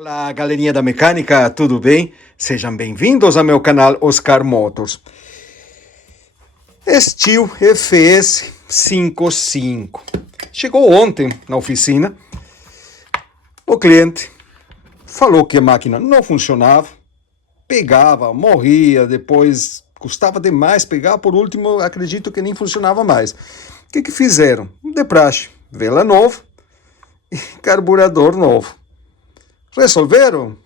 Olá, galerinha da mecânica, tudo bem? Sejam bem-vindos ao meu canal Oscar Motors. Steel FS 55. Chegou ontem na oficina. O cliente falou que a máquina não funcionava, pegava, morria, depois custava demais pegar, por último, acredito que nem funcionava mais. O que fizeram? De praxe, vela nova e carburador novo. Resolveram?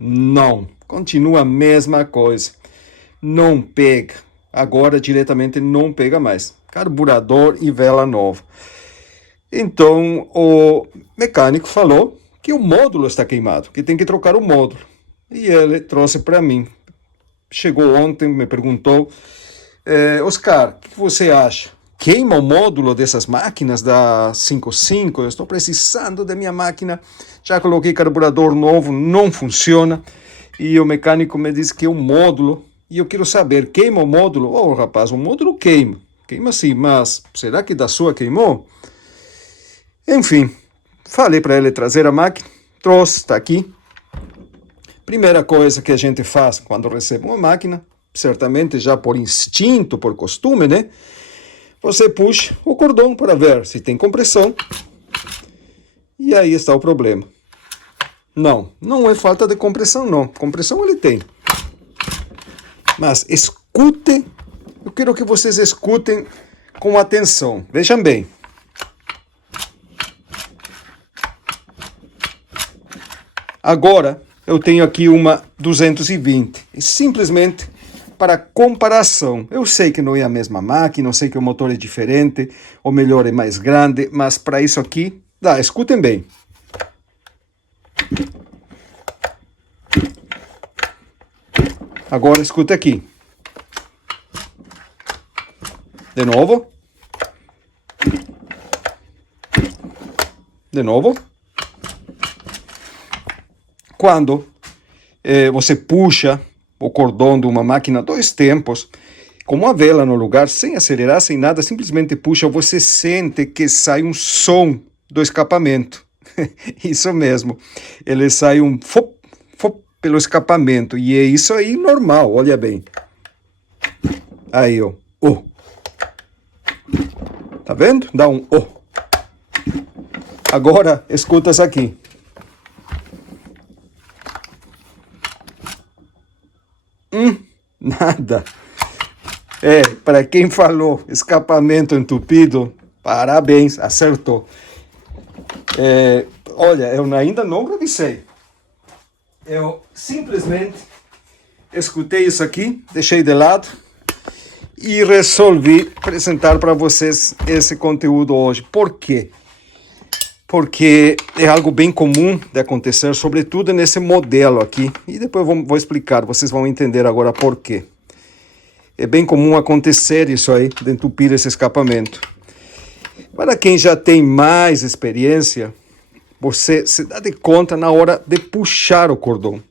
Não, continua a mesma coisa. Não pega. Agora diretamente não pega mais. Carburador e vela nova. Então o mecânico falou que o módulo está queimado, que tem que trocar o módulo. E ele trouxe para mim. Chegou ontem, me perguntou: Oscar, o que você acha? Queima o módulo dessas máquinas da 55? Eu estou precisando da minha máquina. Já coloquei carburador novo, não funciona. E o mecânico me disse que é um módulo. E eu quero saber, queima o módulo? Oh, rapaz, o módulo queima. Queima sim, mas será que da sua queimou? Enfim, falei para ele trazer a máquina. Trouxe, está aqui. Primeira coisa que a gente faz quando recebe uma máquina, certamente já por instinto, por costume, né? Você puxa o cordão para ver se tem compressão. E aí está o problema. Não é falta de compressão, não. Compressão ele tem. Mas escute, eu quero que vocês escutem com atenção. Vejam bem. Agora eu tenho aqui uma 220. E simplesmente para comparação. Eu sei que não é a mesma máquina, eu sei que o motor é diferente, o melhor é mais grande, mas para isso aqui, dá, escutem bem. Agora escuta aqui. De novo. De novo. Quando você puxa o cordão de uma máquina dois tempos, com uma vela no lugar, sem acelerar, sem nada, simplesmente puxa, você sente que sai um som do escapamento. Isso mesmo. Ele sai um fop, fop pelo escapamento. E é isso aí normal, olha bem. Aí, ó. Oh. Tá vendo? Dá um oh. Agora, escuta isso aqui. Nada. Para quem falou escapamento entupido, parabéns, acertou. Olha, eu ainda não revisei. Eu simplesmente escutei isso aqui, deixei de lado e resolvi apresentar para vocês esse conteúdo hoje. Por quê? Porque é algo bem comum de acontecer, sobretudo nesse modelo aqui. E depois vou explicar, vocês vão entender agora por quê. É bem comum acontecer isso aí, de entupir esse escapamento. Para quem já tem mais experiência, você se dá de conta na hora de puxar o cordão.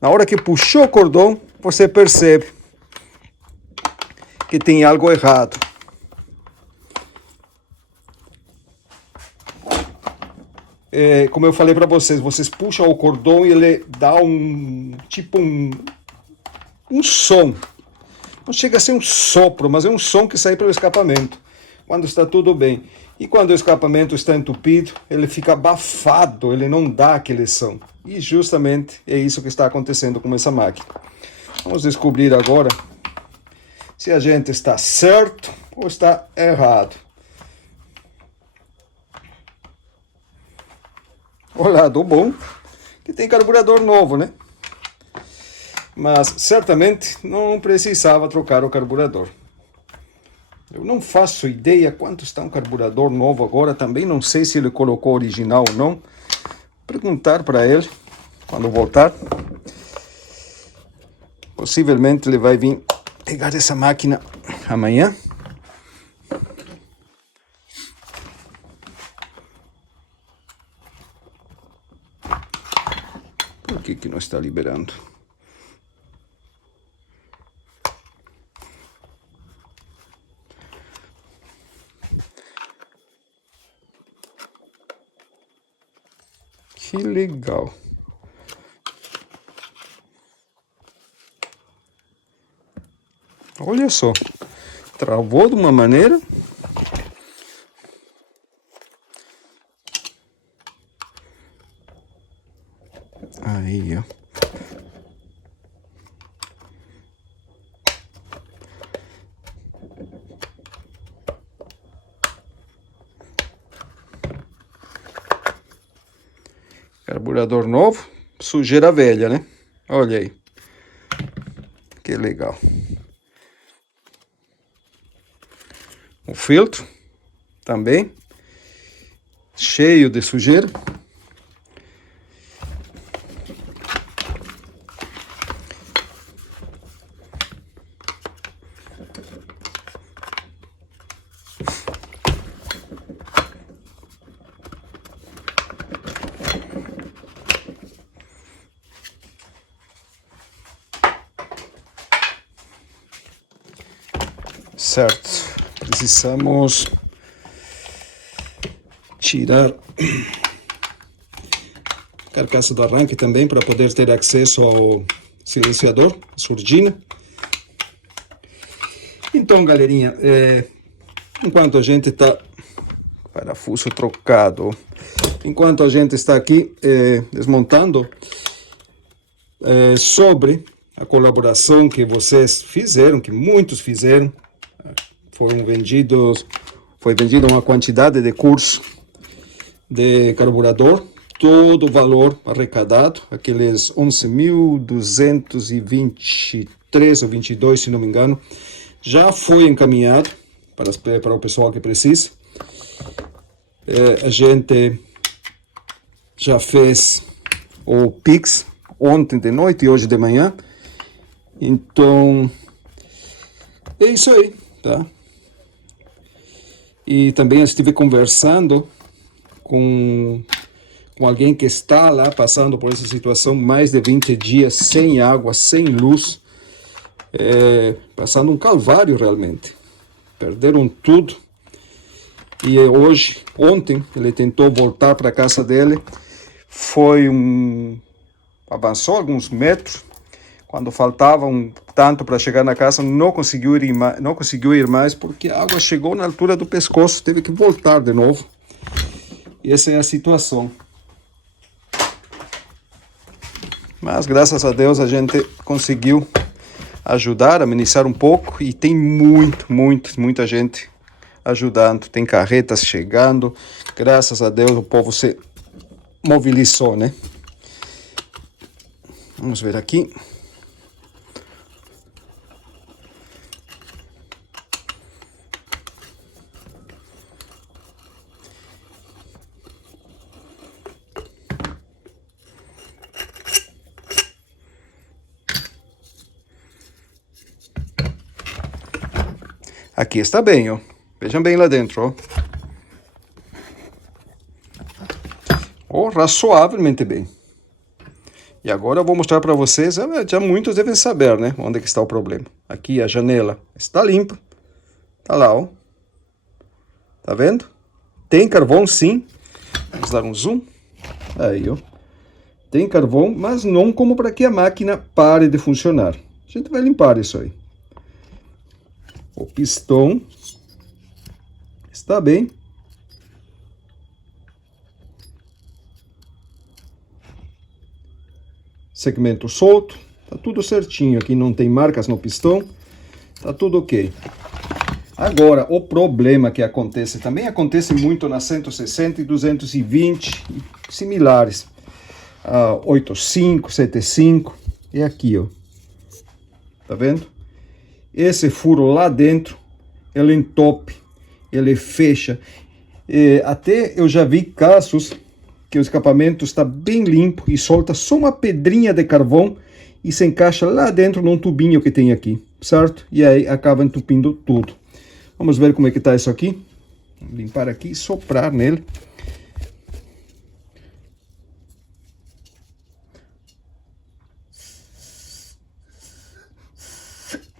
Na hora que puxou o cordão, você percebe que tem algo errado. Como eu falei para vocês puxam o cordão e ele dá um som. Não chega a ser um sopro, mas é um som que sai pelo escapamento, quando está tudo bem. E quando o escapamento está entupido, ele fica abafado, ele não dá aquele som. E justamente é isso que está acontecendo com essa máquina. Vamos descobrir agora se a gente está certo ou está errado. O lado bom, que tem carburador novo, né? Mas certamente não precisava trocar o carburador. Eu não faço ideia quanto está um carburador novo agora, também não sei se ele colocou original ou não. Perguntar para ele quando voltar. Possivelmente ele vai vir pegar essa máquina amanhã. Por que não está liberando? Que legal. Olha só. Travou de uma maneira. Aí, ó. Carburador novo, sujeira velha, né? Olha aí. Que legal. O filtro também cheio de sujeira. Certo, precisamos tirar a carcaça do arranque também para poder ter acesso ao silenciador, surdina. Então, galerinha, enquanto a gente está... Parafuso trocado. Enquanto a gente está aqui desmontando sobre a colaboração que vocês fizeram, que muitos fizeram, foi vendida uma quantidade de curso de carburador, todo o valor arrecadado, aqueles 11.223 ou 22, se não me engano, já foi encaminhado para o pessoal que precisa. A gente já fez o Pix ontem de noite e hoje de manhã, então é isso aí, tá? E também eu estive conversando com alguém que está lá passando por essa situação, mais de 20 dias sem água, sem luz, passando um calvário realmente. Perderam tudo. E ontem, ele tentou voltar para a casa dele, avançou alguns metros, quando faltava um tanto para chegar na casa, não conseguiu ir mais, porque a água chegou na altura do pescoço, teve que voltar de novo. E essa é a situação. Mas, graças a Deus, a gente conseguiu ajudar, amenizar um pouco, e tem muita gente ajudando, tem carretas chegando, graças a Deus o povo se mobilizou, né? Vamos ver aqui. Aqui está bem, ó. Vejam bem lá dentro, ó. Razoavelmente bem. E agora eu vou mostrar para vocês, já muitos devem saber, né, onde que está o problema. Aqui a janela está limpa. Tá lá, ó. Tá vendo? Tem carvão, sim. Vamos dar um zoom. Aí, ó. Tem carvão, mas não como para que a máquina pare de funcionar. A gente vai limpar isso aí. O pistão está bem. Segmento solto, tá tudo certinho. Aqui não tem marcas no pistão, tá tudo ok. Agora, o problema que acontece, também acontece muito na 160 e 220 similares. 85, 75, é aqui, ó. Tá vendo? Esse furo lá dentro, ele entope, ele fecha. Até eu já vi casos que o escapamento está bem limpo e solta só uma pedrinha de carvão e se encaixa lá dentro num tubinho que tem aqui, certo? E aí acaba entupindo tudo. Vamos ver como é que tá isso aqui. Vou limpar aqui e soprar nele.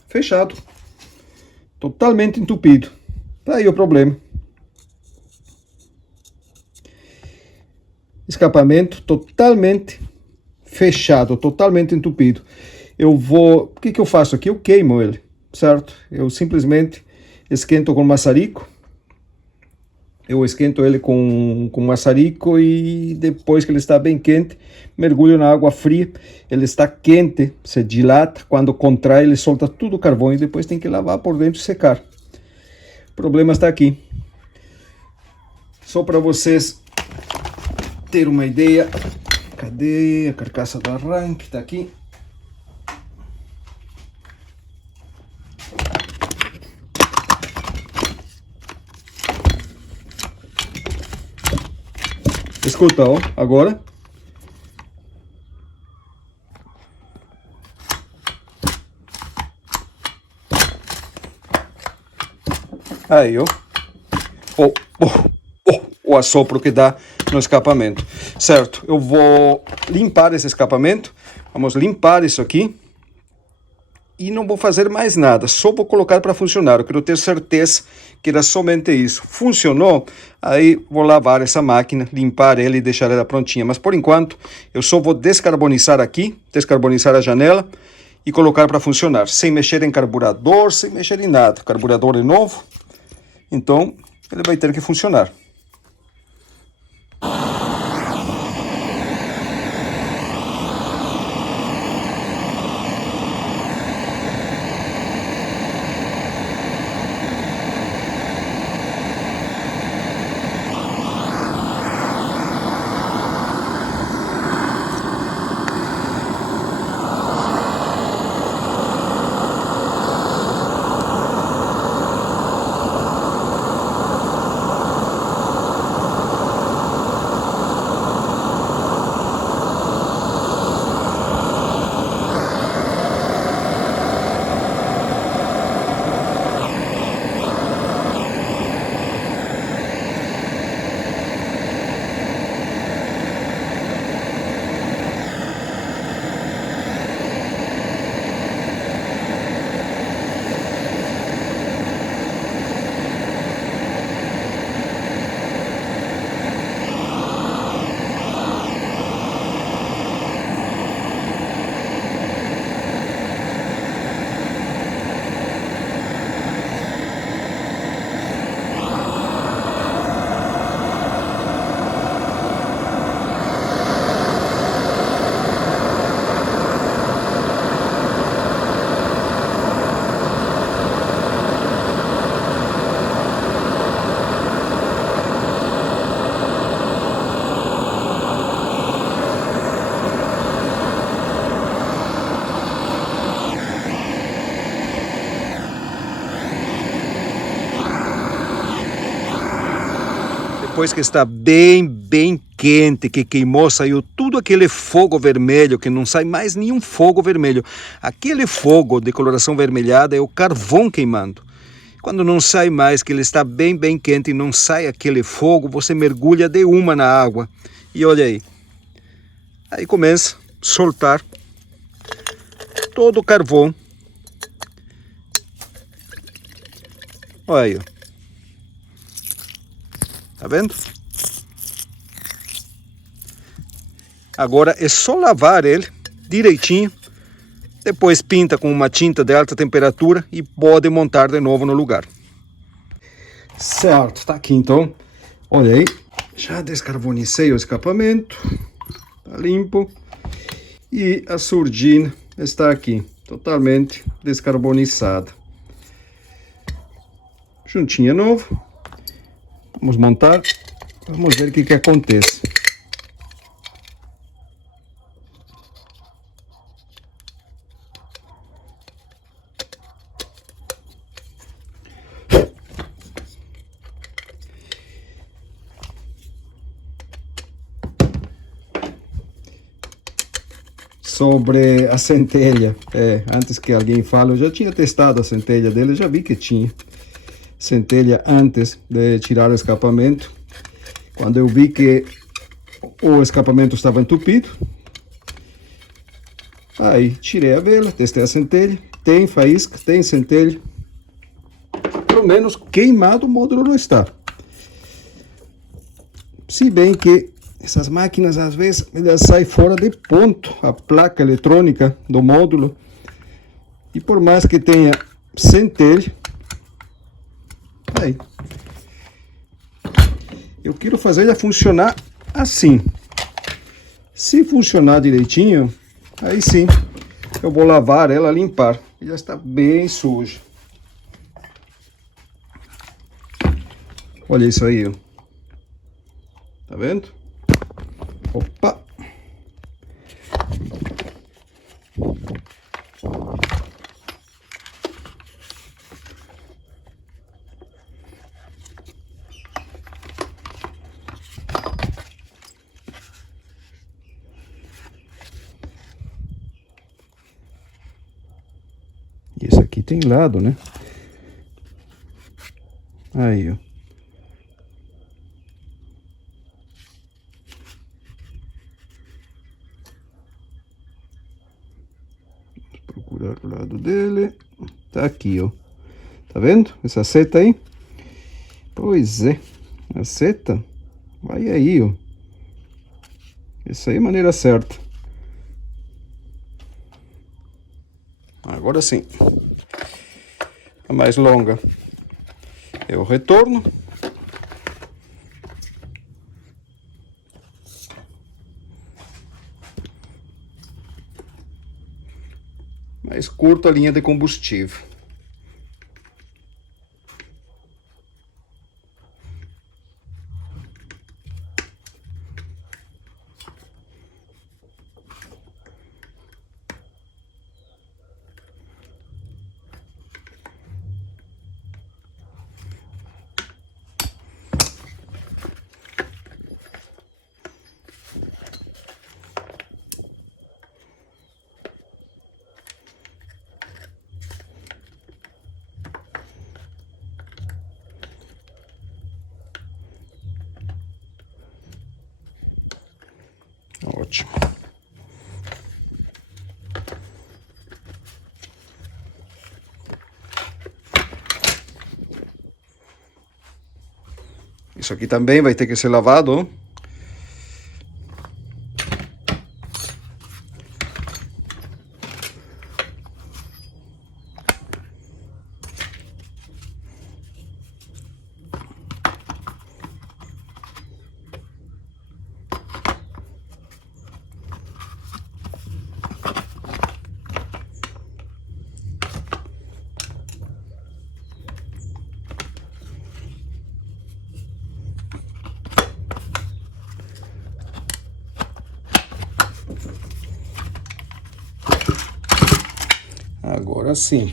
Fechado. Totalmente entupido. Tá aí o problema. Escapamento totalmente fechado, totalmente entupido. O que eu faço aqui? Eu queimo ele. certo? Eu simplesmente esquento com maçarico. Eu esquento ele com maçarico e depois que ele está bem quente, mergulho na água fria. Ele está quente, se dilata. Quando contrai, ele solta tudo o carvão e depois tem que lavar por dentro e secar. O problema está aqui. Só para vocês terem uma ideia. Cadê a carcaça do arranque? Está aqui. Escuta, ó, agora. Aí, ó. O assopro que dá no escapamento. Certo, eu vou limpar esse escapamento. Vamos limpar isso aqui. E não vou fazer mais nada, só vou colocar para funcionar. Eu quero ter certeza que era somente isso. Funcionou, aí vou lavar essa máquina, limpar ela e deixar ela prontinha. Mas por enquanto, eu só vou descarbonizar aqui, descarbonizar a janela e colocar para funcionar. Sem mexer em carburador, sem mexer em nada. O carburador é novo, então ele vai ter que funcionar. Depois que está bem quente, que queimou, saiu tudo aquele fogo vermelho, que não sai mais nenhum fogo vermelho. Aquele fogo de coloração vermelhada é o carvão queimando. Quando não sai mais, que ele está bem quente e não sai aquele fogo, você mergulha de uma na água. E olha aí. Aí começa a soltar todo o carvão. Olha aí, ó. Tá vendo? Agora é só lavar ele direitinho. Depois pinta com uma tinta de alta temperatura e pode montar de novo no lugar. Certo, tá aqui então. Olha aí, já descarbonizei o escapamento. Tá limpo. E a surdina está aqui, totalmente descarbonizada. Juntinha novo. Vamos montar, vamos ver o que acontece. Sobre a centelha, antes que alguém fale, eu já tinha testado a centelha dele, já vi que tinha centelha antes de tirar o escapamento. Quando eu vi que o escapamento estava entupido, aí tirei a vela, testei a centelha, tem faísca, tem centelha, pelo menos queimado o módulo não está. Se bem que essas máquinas às vezes elas saem fora de ponto, a placa eletrônica do módulo, e por mais que tenha centelha. Aí. Eu quero fazer ela funcionar assim. Se funcionar direitinho, aí sim, eu vou lavar ela, limpar. Já está bem suja. Olha isso aí, ó. Tá vendo? Opa! E esse aqui tem lado, né? Aí, ó. Vamos procurar o lado dele. Tá aqui, ó. Tá vendo? Essa seta aí? Pois é. A seta vai aí, ó. Essa aí é a maneira certa. Agora sim. A mais longa. Eu retorno. Mais curto a linha de combustível. Ótimo. Isso aqui também vai ter que ser lavado. Agora sim.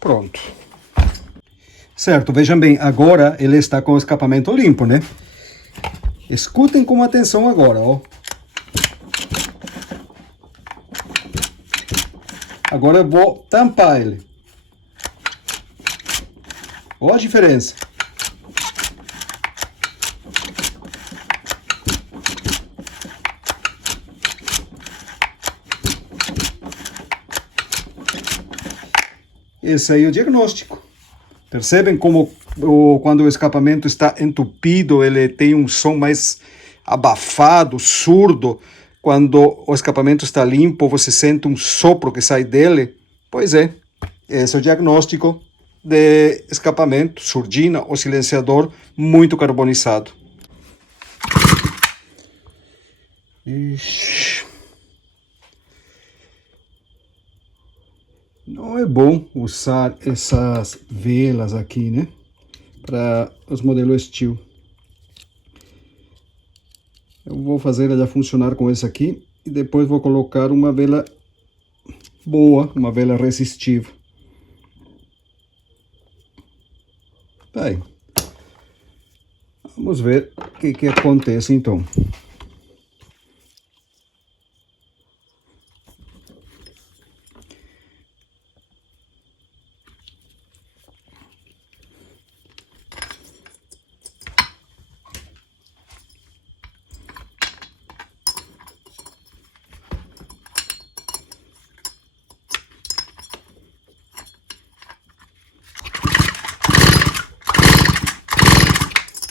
Pronto. Certo, vejam bem, agora ele está com o escapamento limpo, né? Escutem com atenção agora, ó. Agora eu vou tampar ele. Olha a diferença. Esse aí é o diagnóstico. Percebem como quando o escapamento está entupido, ele tem um som mais abafado, surdo. Quando o escapamento está limpo, você sente um sopro que sai dele. Pois é, esse é o diagnóstico de escapamento, surdina ou silenciador muito carbonizado. Ixi. Não é bom usar essas velas aqui, né? Para os modelos Steel. Eu vou fazer ela funcionar com essa aqui e depois vou colocar uma vela boa, uma vela resistiva. Bem, vamos ver o que acontece então.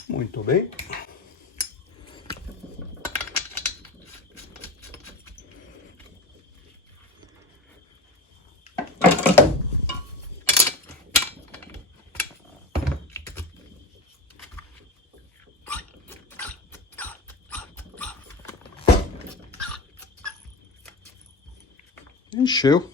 Muito bem. Encheu.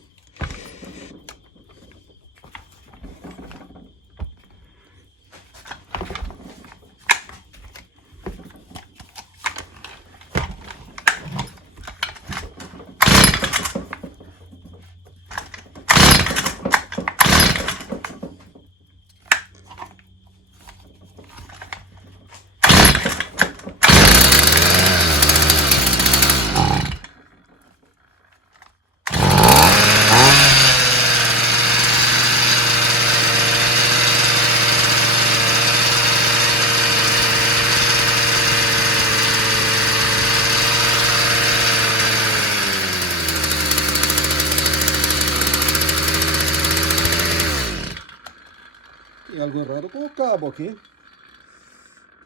Tem algo errado com o cabo aqui.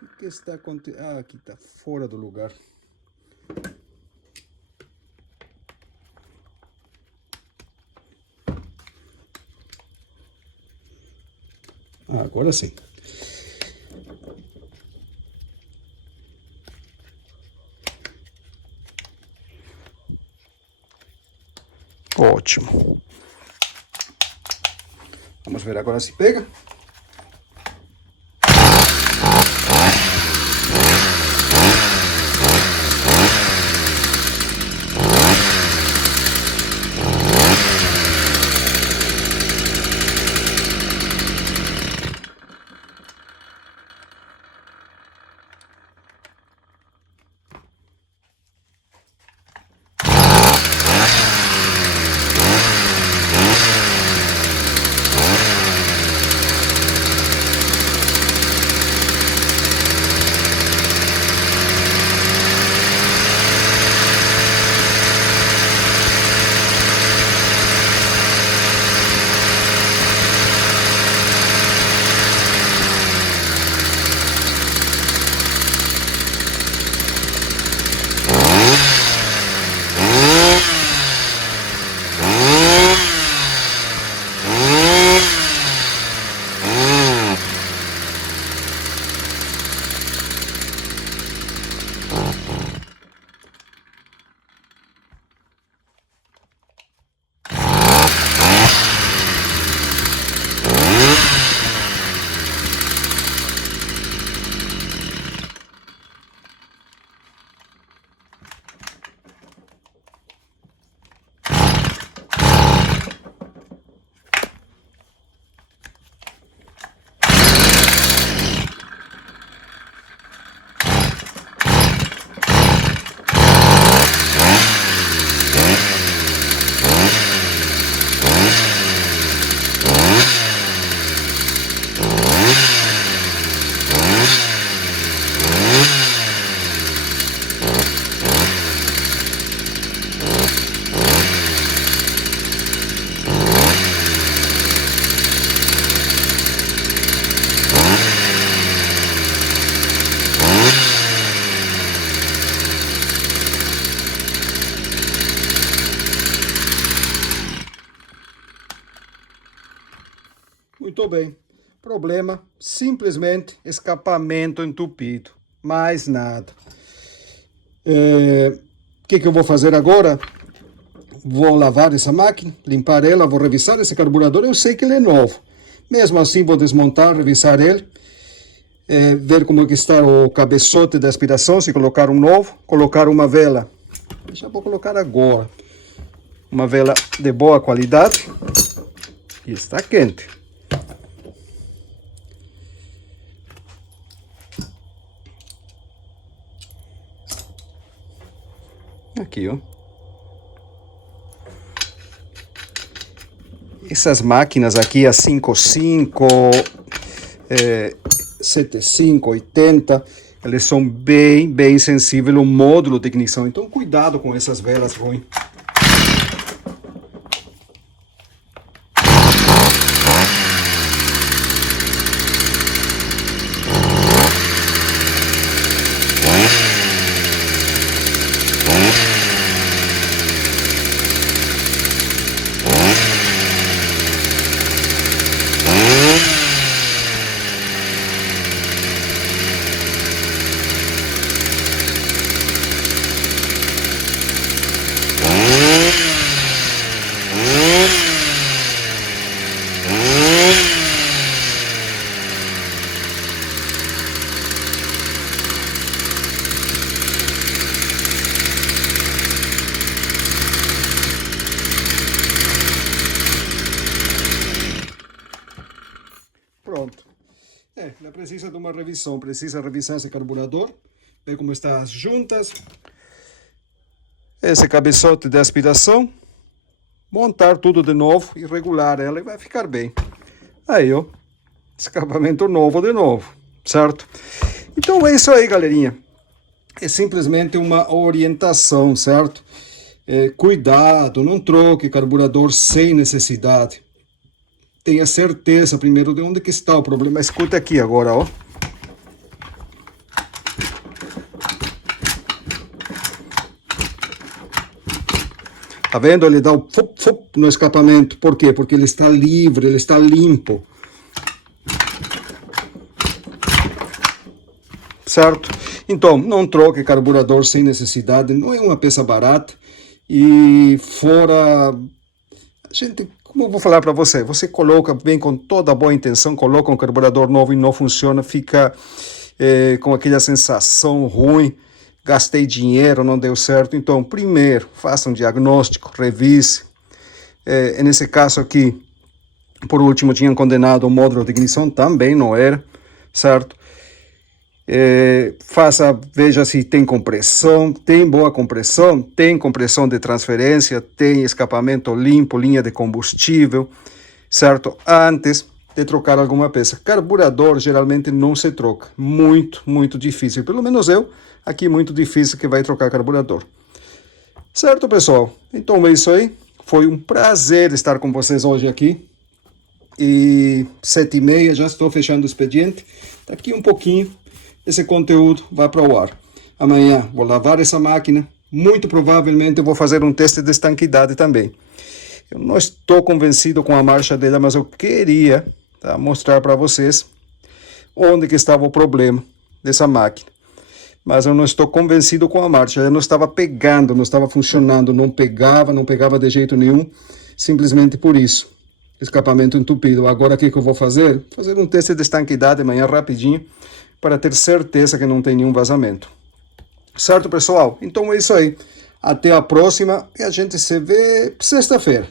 O que está acontecendo? Ah, aqui está fora do lugar. Ah, agora sim. Ótimo. Vamos ver agora se pega. Muito bem. Problema, simplesmente escapamento entupido. Mais nada. O que eu vou fazer agora? Vou lavar essa máquina, limpar ela, vou revisar esse carburador. Eu sei que ele é novo. Mesmo assim, vou desmontar, revisar ele. Ver como é que está o cabeçote da aspiração, se colocar um novo, colocar uma vela. Já vou colocar agora. uma vela de boa qualidade e está quente. Aqui, ó. Essas máquinas aqui, a 55, 75, 80, elas são bem sensíveis ao módulo de ignição. Então, cuidado com essas velas ruins. Pronto. Ela precisa de uma revisão, precisa revisar esse carburador, ver como estão as juntas, esse cabeçote de aspiração, montar tudo de novo e regular ela e vai ficar bem. Aí, ó, escapamento novo de novo, certo? Então é isso aí, galerinha. É simplesmente uma orientação, certo? Cuidado, não troque carburador sem necessidade. Tenha certeza primeiro de onde que está o problema. Escuta aqui agora, ó. Tá vendo? Ele dá o fup, fup no escapamento. Por quê? Porque ele está livre, ele está limpo. Certo? Então, não troque carburador sem necessidade. Não é uma peça barata. E fora... Como eu vou falar para você, você coloca bem com toda a boa intenção, coloca um carburador novo e não funciona, fica com aquela sensação ruim, gastei dinheiro, não deu certo. Então, primeiro, faça um diagnóstico, revise. Nesse caso aqui, por último, tinham condenado o módulo de ignição, também não era, certo? Veja se tem compressão, tem boa compressão, tem compressão de transferência, tem escapamento limpo, linha de combustível, certo? Antes de trocar alguma peça. Carburador geralmente não se troca, muito difícil, pelo menos eu, aqui muito difícil que vai trocar carburador. Certo, pessoal? Então é isso aí, foi um prazer estar com vocês hoje aqui, e 7h30, já estou fechando o expediente, daqui um pouquinho, esse conteúdo vai para o ar. Amanhã vou lavar essa máquina. Muito provavelmente eu vou fazer um teste de estanquidade também. Eu não estou convencido com a marcha dela, mas eu queria mostrar para vocês onde que estava o problema dessa máquina. Mas eu não estou convencido com a marcha. Ela não estava pegando, não estava funcionando, não pegava de jeito nenhum. Simplesmente por isso. Escapamento entupido. Agora o que eu vou fazer? Fazer um teste de estanquidade amanhã rapidinho, para ter certeza que não tem nenhum vazamento. Certo, pessoal? Então é isso aí. Até a próxima e a gente se vê sexta-feira.